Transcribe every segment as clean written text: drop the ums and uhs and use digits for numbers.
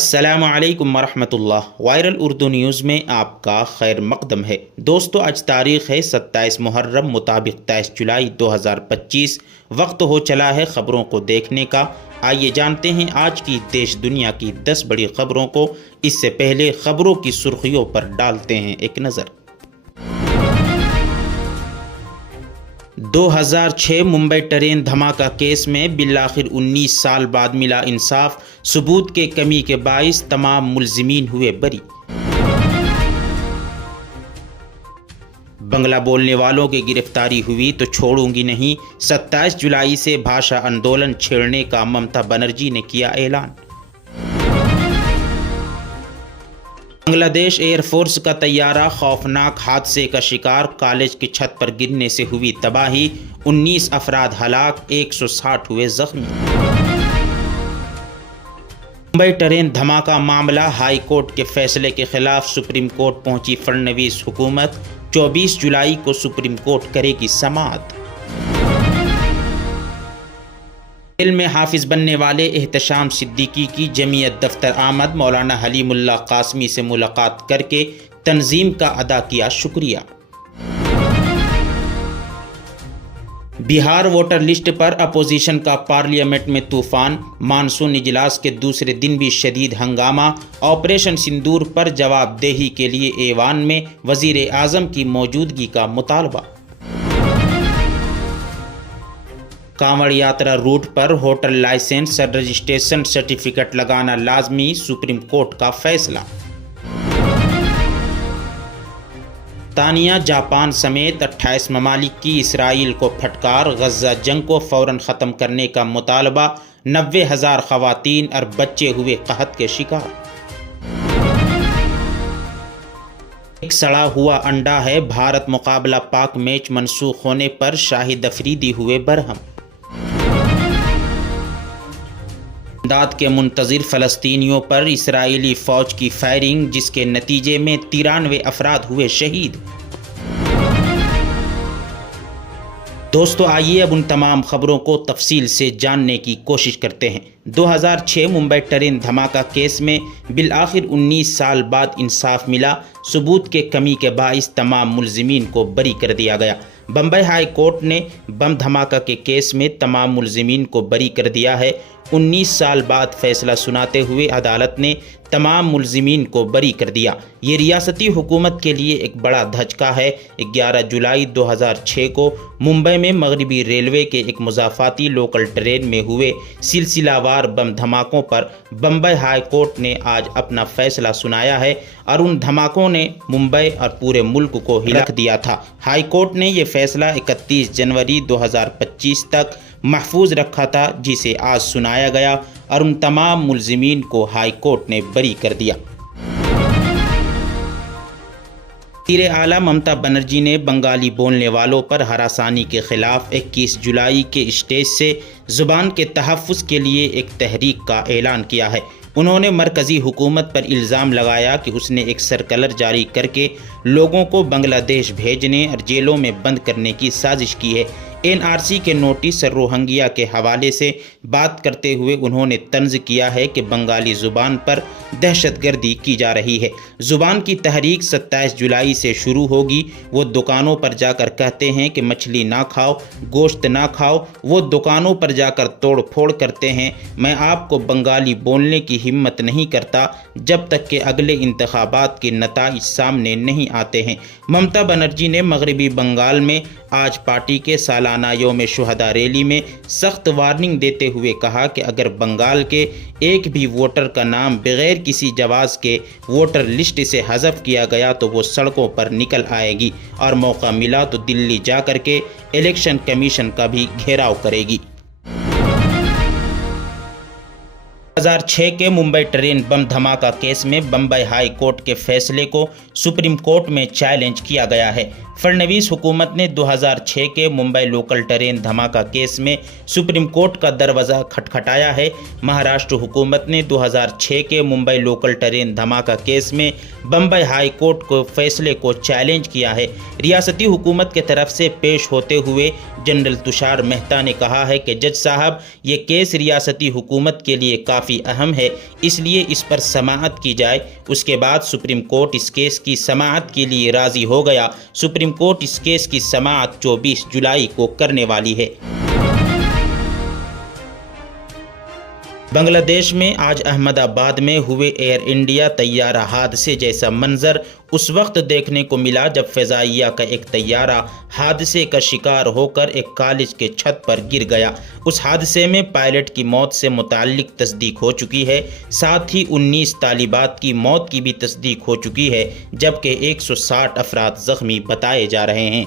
السلام علیکم ورحمۃ اللہ۔ وائرل اردو نیوز میں آپ کا خیر مقدم ہے۔ دوستو، آج تاریخ ہے 27 محرم مطابق 23 جولائی 2025۔ وقت ہو چلا ہے خبروں کو دیکھنے کا۔ آئیے جانتے ہیں آج کی دیش دنیا کی 10 بڑی خبروں کو۔ اس سے پہلے خبروں کی سرخیوں پر ڈالتے ہیں ایک نظر۔ 2006 ممبئی ٹرین دھماکہ کیس میں بالآخر 19 سال بعد ملا انصاف۔ ثبوت کے کمی کے باعث تمام ملزمین ہوئے بری۔ بنگلہ بولنے والوں کی گرفتاری ہوئی تو چھوڑوں گی نہیں۔ 27 جولائی سے بھاشا آندولن چھیڑنے کا ممتا بنرجی نے کیا اعلان۔ بنگلہ دیش ایئر فورس کا طیارہ خوفناک حادثے کا شکار، کالج کی چھت پر گرنے سے ہوئی تباہی، 19 افراد ہلاک، 160 ہوئے زخمی۔ ممبئی ٹرین دھماکہ معاملہ، ہائی کورٹ کے فیصلے کے خلاف سپریم کورٹ پہنچی فڑنویس حکومت، 24 جولائی کو سپریم کورٹ کرے گی سماعت۔ علم میں حافظ بننے والے احتشام صدیقی کی جمعیت دفتر آمد، مولانا حلیم اللہ قاسمی سے ملاقات کر کے تنظیم کا ادا کیا شکریہ۔ بہار ووٹر لسٹ پر اپوزیشن کا پارلیمنٹ میں طوفان، مانسون اجلاس کے دوسرے دن بھی شدید ہنگامہ، آپریشن سندور پر جواب دہی کے لیے ایوان میں وزیر اعظم کی موجودگی کا مطالبہ۔ کانوڑ یاترا روٹ پر ہوٹل لائسنس اور رجسٹریشن سرٹیفکیٹ لگانا لازمی، سپریم کورٹ کا فیصلہ۔ برطانیہ، جاپان سمیت 28 ممالک کی اسرائیل کو پھٹکار، غزہ جنگ کو فوراً ختم کرنے کا مطالبہ، 90,000 خواتین اور بچے ہوئے قحط کے شکار۔ ایک سڑا ہوا انڈا ہے، بھارت مقابلہ پاک میچ منسوخ ہونے پر شاہد افریدی ہوئے برہم۔ امداد کے منتظر فلسطینیوں پر اسرائیلی فوج کی فائرنگ، جس کے نتیجے میں 93 افراد ہوئے شہید۔ دوستو، آئیے اب ان تمام خبروں کو تفصیل سے جاننے کی کوشش کرتے ہیں۔ 2006 ممبئی ٹرین دھماکہ کیس میں بالآخر 19 سال بعد انصاف ملا۔ ثبوت کے کمی کے باعث تمام ملزمین کو بری کر دیا گیا۔ بمبئی ہائی کورٹ نے بم دھماکہ کے کیس میں تمام ملزمین کو بری کر دیا ہے۔ 19 سال بعد فیصلہ سناتے ہوئے عدالت نے تمام ملزمین کو بری کر دیا۔ یہ ریاستی حکومت کے لیے ایک بڑا دھچکا ہے۔ 11 جولائی 2006 کو ممبئی میں مغربی ریلوے کے ایک مضافاتی لوکل ٹرین میں ہوئے سلسلہ وار بم دھماکوں پر بمبئی ہائی کورٹ نے آج اپنا فیصلہ سنایا ہے، اور ان دھماکوں نے ممبئی اور پورے ملک کو ہلا دیا تھا۔ ہائی کورٹ نے یہ فیصلہ 31 جنوری 2025 تک محفوظ رکھا تھا، جسے آج سنایا گیا، اور ان تمام ملزمین کو ہائی کورٹ نے بری کر دیا۔ وزیر اعلیٰ ممتا بنرجی نے بنگالی بولنے والوں پر ہراسانی کے خلاف 21 جولائی کے اسٹیج سے زبان کے تحفظ کے لیے ایک تحریک کا اعلان کیا ہے۔ انہوں نے مرکزی حکومت پر الزام لگایا کہ اس نے ایک سرکلر جاری کر کے لوگوں کو بنگلہ دیش بھیجنے اور جیلوں میں بند کرنے کی سازش کی ہے۔ NRC کے نوٹس اور روہنگیا کے حوالے سے بات کرتے ہوئے انہوں نے طنز کیا ہے کہ بنگالی زبان پر دہشت گردی کی جا رہی ہے۔ زبان کی تحریک 27 جولائی سے شروع ہوگی۔ وہ دکانوں پر جا کر کہتے ہیں کہ مچھلی نہ کھاؤ، گوشت نہ کھاؤ، وہ دکانوں پر جا کر توڑ پھوڑ کرتے ہیں۔ میں آپ کو بنگالی بولنے کی ہمت نہیں کرتا جب تک کہ اگلے انتخابات کے نتائج سامنے نہیں آتے ہیں۔ ممتا بنرجی نے مغربی بنگال میں آج پارٹی کے سالانہ یوم شہداء ریلی میں سخت وارننگ دیتے ہوئے کہا کہ اگر بنگال کے ایک بھی ووٹر کا نام بغیر کسی جواز کے ووٹر لسٹ سے حذف کیا گیا تو وہ سڑکوں پر نکل آئے گی، اور موقع ملا تو دلی جا کر کے الیکشن کمیشن کا بھی گھیراؤ کرے گی۔ 2006 کے ممبئی ٹرین بم دھماکہ کیس میں بمبئی ہائی کورٹ کے فیصلے کو سپریم کورٹ میں چیلنج کیا گیا ہے۔ فڑنویس حکومت نے 2006 کے ممبئی لوکل ٹرین دھماکہ کیس میں سپریم کورٹ کا دروازہ کھٹکھٹایا ہے۔ مہاراشٹر حکومت نے 2006 کے ممبئی لوکل ٹرین دھماکہ کیس میں بمبئی ہائی کورٹ کے فیصلے کو چیلنج کیا ہے۔ ریاستی حکومت کی طرف سے پیش ہوتے ہوئے جنرل تشار مہتا نے کہا ہے کہ جج صاحب، یہ کیس ریاستی حکومت کے لیے کافی اہم ہے، اس لیے اس پر سماعت کی جائے۔ اس کے بعد سپریم کورٹ اس کیس کی سماعت کے لیے راضی ہو گیا۔ سپریم کورٹ اس کیس کی سماعت 24 جولائی کو کرنے والی ہے۔ بنگلہ دیش میں آج احمد آباد میں ہوئے ایئر انڈیا طیارہ حادثے جیسا منظر اس وقت دیکھنے کو ملا جب فضائیہ کا ایک طیارہ حادثے کا شکار ہو کر ایک کالج کے چھت پر گر گیا۔ اس حادثے میں پائلٹ کی موت سے متعلق تصدیق ہو چکی ہے، ساتھ ہی 19 طالبات کی موت کی بھی تصدیق ہو چکی ہے، جبکہ 160 افراد زخمی بتائے جا رہے ہیں۔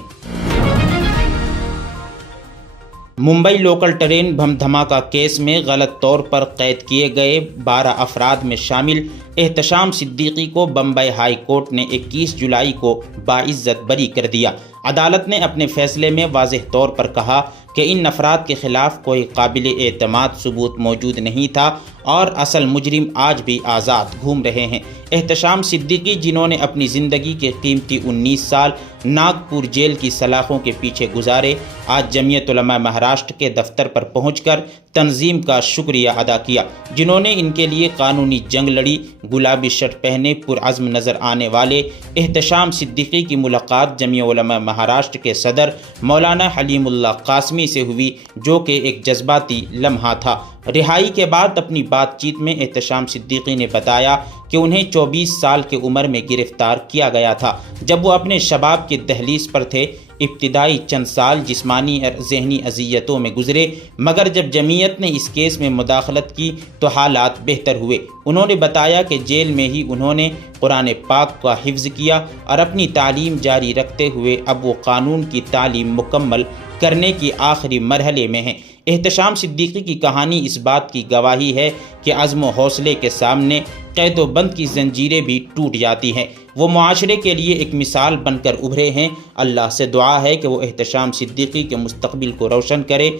ممبئی لوکل ٹرین بم دھماکہ کیس میں غلط طور پر قید کیے گئے 12 افراد میں شامل احتشام صدیقی کو بمبئی ہائی کورٹ نے 21 جولائی کو باعزت بری کر دیا۔ عدالت نے اپنے فیصلے میں واضح طور پر کہا کہ ان افراد کے خلاف کوئی قابل اعتماد ثبوت موجود نہیں تھا اور اصل مجرم آج بھی آزاد گھوم رہے ہیں۔ احتشام صدیقی، جنہوں نے اپنی زندگی کے قیمتی 19 سال ناگپور جیل کی سلاخوں کے پیچھے گزارے، آج جمعیت علماء مہاراشٹر کے دفتر پر پہنچ کر تنظیم کا شکریہ ادا کیا، جنہوں نے ان کے لیے قانونی جنگ لڑی۔ گلابی شرٹ پہنے پرعزم نظر آنے والے احتشام صدیقی کی ملاقات جمعیت علماء مہاراشٹر کے صدر مولانا حلیم اللہ قاسمی سے ہوئی، جو کہ ایک جذباتی لمحہ تھا۔ رہائی کے بعد اپنی بات چیت میں احتشام صدیقی نے بتایا کہ انہیں 24 سال کی عمر میں گرفتار کیا گیا تھا، جب وہ اپنے شباب کی دہلیز پر تھے۔ ابتدائی چند سال جسمانی اور ذہنی اذیتوں میں گزرے، مگر جب جمعیت نے اس کیس میں مداخلت کی تو حالات بہتر ہوئے۔ انہوں نے بتایا کہ جیل میں ہی انہوں نے قرآن پاک کا حفظ کیا اور اپنی تعلیم جاری رکھتے ہوئے اب وہ قانون کی تعلیم مکمل کرنے کی آخری مرحلے میں ہیں۔ احتشام صدیقی کی کہانی اس بات کی گواہی ہے کہ عزم و حوصلے کے سامنے قید و بند کی زنجیریں بھی ٹوٹ جاتی ہیں۔ وہ معاشرے کے لیے ایک مثال بن کر ابھرے ہیں۔ اللہ سے دعا ہے کہ وہ احتشام صدیقی کے مستقبل کو روشن کرے۔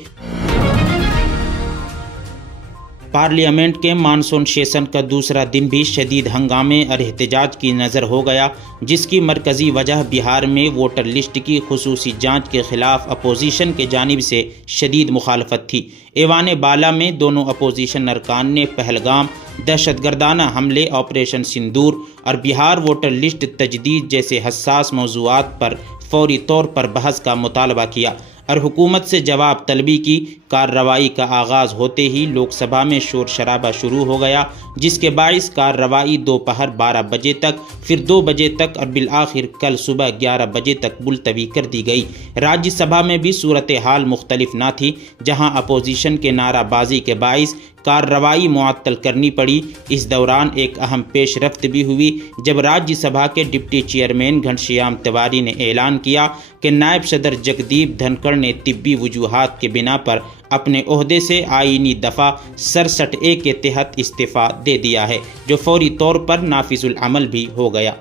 پارلیمنٹ کے مانسون سیشن کا دوسرا دن بھی شدید ہنگامے اور احتجاج کی نظر ہو گیا، جس کی مرکزی وجہ بہار میں ووٹر لسٹ کی خصوصی جانچ کے خلاف اپوزیشن کی جانب سے شدید مخالفت تھی۔ ایوان بالا میں دونوں اپوزیشن ارکان نے پہلگام دہشت گردانہ حملے، آپریشن سندور اور بہار ووٹر لسٹ تجدید جیسے حساس موضوعات پر فوری طور پر بحث کا مطالبہ کیا اور حکومت سے جواب طلبی کی۔ کارروائی کا آغاز ہوتے ہی لوک سبھا میں شور شرابہ شروع ہو گیا، جس کے باعث کارروائی دوپہر 12 بجے تک، پھر 2 بجے تک اور بالآخر کل صبح 11 بجے تک ملتوی کر دی گئی۔ راجیہ سبھا میں بھی صورتحال مختلف نہ تھی، جہاں اپوزیشن کے نعرہ بازی کے باعث کارروائی معطل کرنی پڑی۔ اس دوران ایک اہم پیش رفت بھی ہوئی جب راجیہ سبھا کے ڈپٹی چیئرمین گھنشیام تیواری نے اعلان کیا کہ نائب صدر جگدیپ دھنکڑ نے طبی وجوہات کے بنا پر اپنے عہدے سے آئینی دفعہ 67A کے تحت استعفیٰ دے دیا ہے، جو فوری طور پر نافذ العمل بھی ہو گیا۔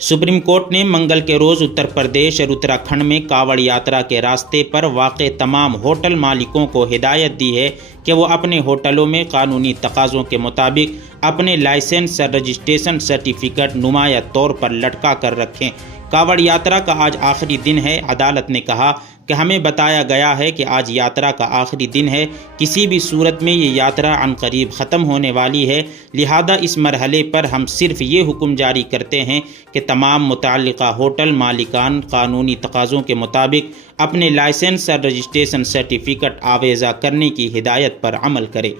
سپریم کورٹ نے منگل کے روز اتر پردیش اور اتراکھنڈ میں کاوڑ یاترا کے راستے پر واقع تمام ہوٹل مالکوں کو ہدایت دی ہے کہ وہ اپنے ہوٹلوں میں قانونی تقاضوں کے مطابق اپنے لائسنس اور رجسٹریشن سرٹیفکیٹ نمایاں طور پر لٹکا کر رکھیں۔ کاوڑ یاترا کا آج آخری دن ہے۔ عدالت نے کہا کہ ہمیں بتایا گیا ہے کہ آج یاترا کا آخری دن ہے، کسی بھی صورت میں یہ یاترا عنقریب ختم ہونے والی ہے، لہذا اس مرحلے پر ہم صرف یہ حکم جاری کرتے ہیں کہ تمام متعلقہ ہوٹل مالکان قانونی تقاضوں کے مطابق اپنے لائسنس اور رجسٹریشن سرٹیفکیٹ آویزہ کرنے کی ہدایت پر عمل کریں۔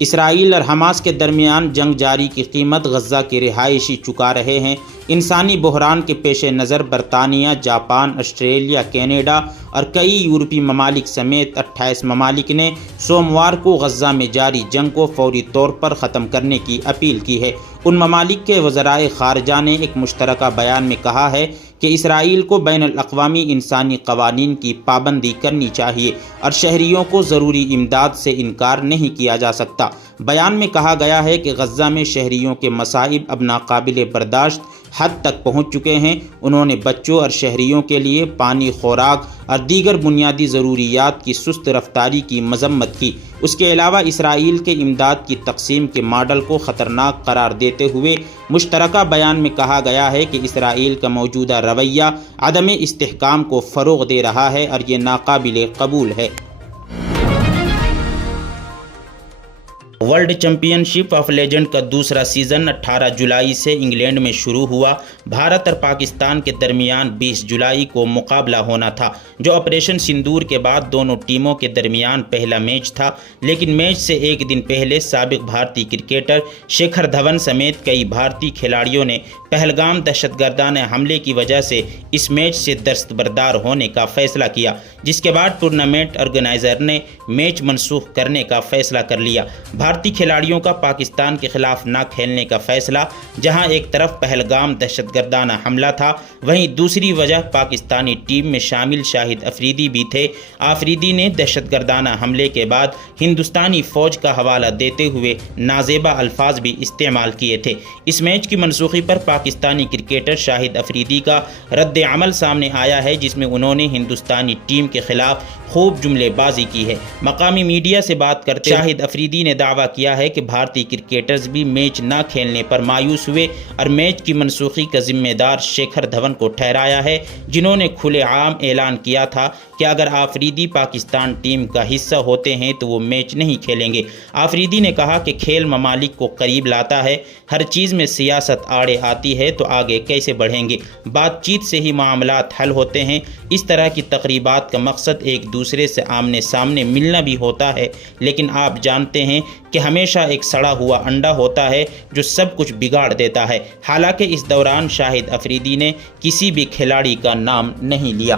اسرائیل اور حماس کے درمیان جنگ جاری کی قیمت غزہ کے رہائشی چکا رہے ہیں۔ انسانی بحران کے پیش نظر برطانیہ، جاپان، آسٹریلیا، کینیڈا اور کئی یورپی ممالک سمیت 28 ممالک نے سوموار کو غزہ میں جاری جنگ کو فوری طور پر ختم کرنے کی اپیل کی ہے۔ ان ممالک کے وزرائے خارجہ نے ایک مشترکہ بیان میں کہا ہے کہ اسرائیل کو بین الاقوامی انسانی قوانین کی پابندی کرنی چاہیے اور شہریوں کو ضروری امداد سے انکار نہیں کیا جا سکتا۔ بیان میں کہا گیا ہے کہ غزہ میں شہریوں کے مصائب اب ناقابل برداشت حد تک پہنچ چکے ہیں۔ انہوں نے بچوں اور شہریوں کے لیے پانی، خوراک اور دیگر بنیادی ضروریات کی سست رفتاری کی مذمت کی۔ اس کے علاوہ اسرائیل کے امداد کی تقسیم کے ماڈل کو خطرناک قرار دیتے ہوئے مشترکہ بیان میں کہا گیا ہے کہ اسرائیل کا موجودہ رویہ عدم استحکام کو فروغ دے رہا ہے اور یہ ناقابل قبول ہے۔ World champion ship of legend کا دوسرا سیزن 18 جولائی سے انگلینڈ میں شروع ہوا۔ بھارت اور پاکستان کے درمیان 20 جولائی کو مقابلہ ہونا تھا، جو آپریشن سندور کے بعد دونوں ٹیموں کے درمیان پہلا میچ تھا، لیکن میچ سے ایک دن پہلے سابق بھارتی کرکٹر شیکھر دھون سمیت کئی بھارتی کھلاڑیوں نے پہلگام دہشت گردانہ حملے کی وجہ سے اس میچ سے دستبردار ہونے کا فیصلہ کیا، جس کے بعد ٹورنامنٹ آرگنائزر نے میچ منسوخ کرنے کا فیصلہ کر لیا۔ بھارتی کھلاڑیوں کا پاکستان کے خلاف نہ کھیلنے کا فیصلہ، جہاں ایک طرف پہلگام دہشت گردانہ حملہ تھا، وہیں دوسری وجہ پاکستانی ٹیم میں شامل شاہد افریدی بھی تھے۔ آفریدی نے دہشت گردانہ حملے کے بعد ہندوستانی فوج کا حوالہ دیتے ہوئے نازیبا الفاظ بھی استعمال کیے تھے۔ اس میچ کی منسوخی پر پاکستانی کرکٹر شاہد افریدی کا رد عمل سامنے آیا ہے، جس میں انہوں نے ہندوستانی ٹیم کے خلاف خوب جملے بازی کی ہے۔ مقامی میڈیا سے بات کرتے شاہد افریدی نے دعویٰ کیا ہے کہ بھارتی کرکٹرز بھی میچ نہ کھیلنے پر مایوس ہوئے اور میچ کی منسوخی کا ذمہ دار شیکھر دھون کو ٹھہرایا ہے، جنہوں نے کھلے عام اعلان کیا تھا کہ اگر آفریدی پاکستان ٹیم کا حصہ ہوتے ہیں تو وہ میچ نہیں کھیلیں گے۔ آفریدی نے کہا کہ کھیل ممالک کو قریب لاتا ہے، ہر چیز میں سیاست آڑے آتی ہے تو آگے کیسے بڑھیں گے؟ بات چیت سے ہی معاملات حل ہوتے ہیں۔ اس طرح کی تقریبات کا مقصد ایک دوسرے سے آمنے سامنے ملنا بھی ہوتا ہے، لیکن آپ جانتے ہیں کہ ہمیشہ ایک سڑا ہوا انڈا ہوتا ہے جو سب کچھ بگاڑ دیتا ہے۔ حالانکہ اس دوران شاہد افریدی نے کسی بھی کھلاڑی کا نام نہیں لیا۔